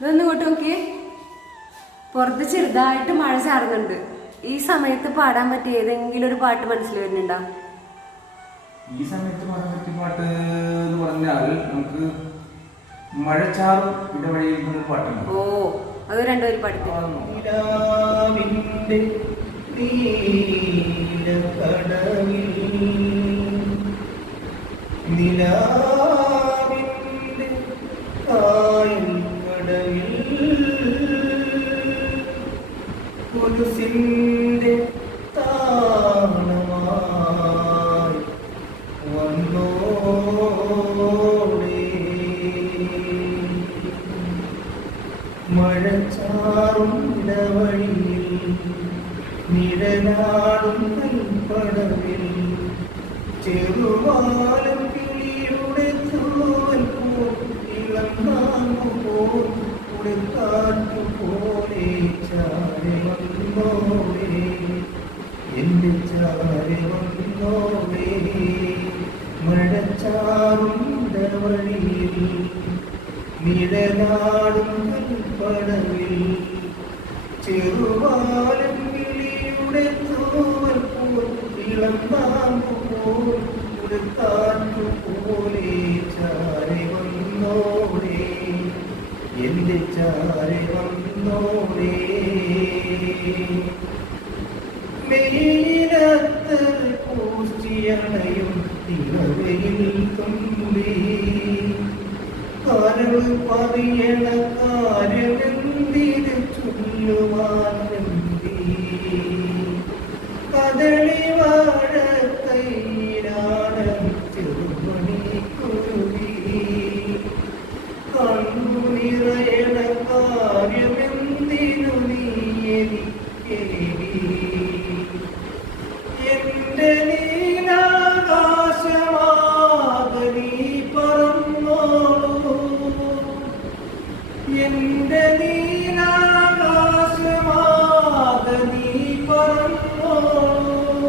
ഇതൊന്ന് ഇങ്ങോട്ട് നോക്കിയേ, പുറത്ത് ചെറുതായിട്ട് മഴ ചാറുന്നുണ്ട്. ഈ സമയത്ത് പാടാൻ പറ്റിയ ഏതെങ്കിലും ഒരു പാട്ട് മനസ്സിൽ വരുന്നുണ്ടോ? ഈ സമയത്ത് പാടാൻ പറ്റിയ പാട്ട് എന്ന് പറഞ്ഞാൽ നമുക്ക് മഴച്ചാറും ഇടവഴിയിൽ പാട്ടുണ്ട്. ഓ, അത് രണ്ടുപേരും പാടിത്തരും. കുലുസിന്റെ താളമായി വന്നോടെ മഴച്ചാറും ഇടവഴിയിൽ നിഴലാടും കൽപ്പടവിൽ ചെറുവാലും കിളിയുടെ തൂവൽ പോൽ ഇളം നാമ്പു പോൽ ഉടുക്കാറ്റു പോലെ ചാരി വന്നോളേ എന്റെ ചാരി വന്നോളേ മഴച്ചാറും ഇടവഴിയിൽ നിഴലാടും കൽപ്പടവിൽ ചെറുവാലും കിളിയുടെ തൂവൽ പോൽ ഇളം നാമ്പു പോൽ ഉടുക്കാറ്റു പോലെ ചാരി വന്നോളേ എന്റെ ചാരി വന്നോളേ മെയിലത്ത് പൂച്ചിയണയും തിളവയിൽ തുമ്പി കരൾ പറയണ കാര്യമെന്തിന് ചൊല്ലുവാൻ കദളി വാഴ കൈയിലാണ് ചെറുമണി കുരുവി കണ്ണു നിറയണ കാര്യമെന്തിനു നീ എനിക്കേവി എന്റെ നീലാകാശമാകനീ പറന്നോളൂ എന്റെ നീലാകാശമാകനീ പറന്നോളൂ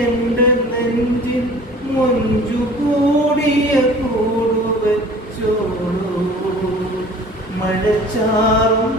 എന്റെ നെഞ്ചിൽ മൊഞ്ചു കൂടിയ കൂടുവച്ചോളൂ മഴച്ചാറും